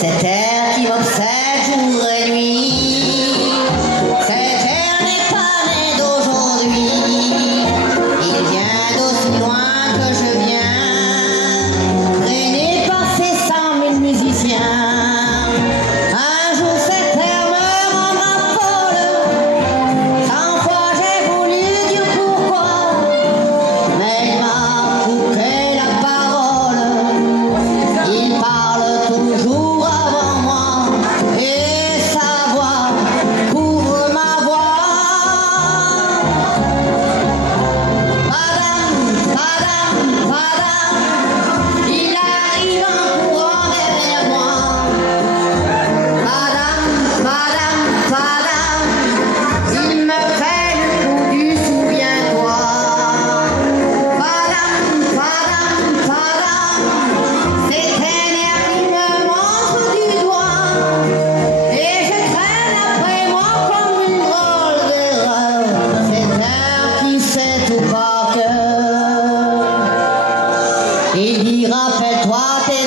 Cet air qui m'obsède jour et nuit, cet air n'est pas né d'aujourd'hui, il vient d'aussi loin que je viens, traîné par ces 100 000 musiciens. Un jour cet air me rendra folle, 100 fois j'ai voulu dire pourquoi, mais il m'a coupé la parole, il parle toujours avant moi, et sa voix couvre ma voix. Padam, padam, padam, il arrive en courant derrière moi. Padam, padam, padam, il me fait le coup du souviens-toi. Padam, padam, padam, c'est un air qui me montre du doigt, et je traîne après moi comme une drôle d'erreur. C'est un qui sait tout par cœur. Il dit rappelle-toi tes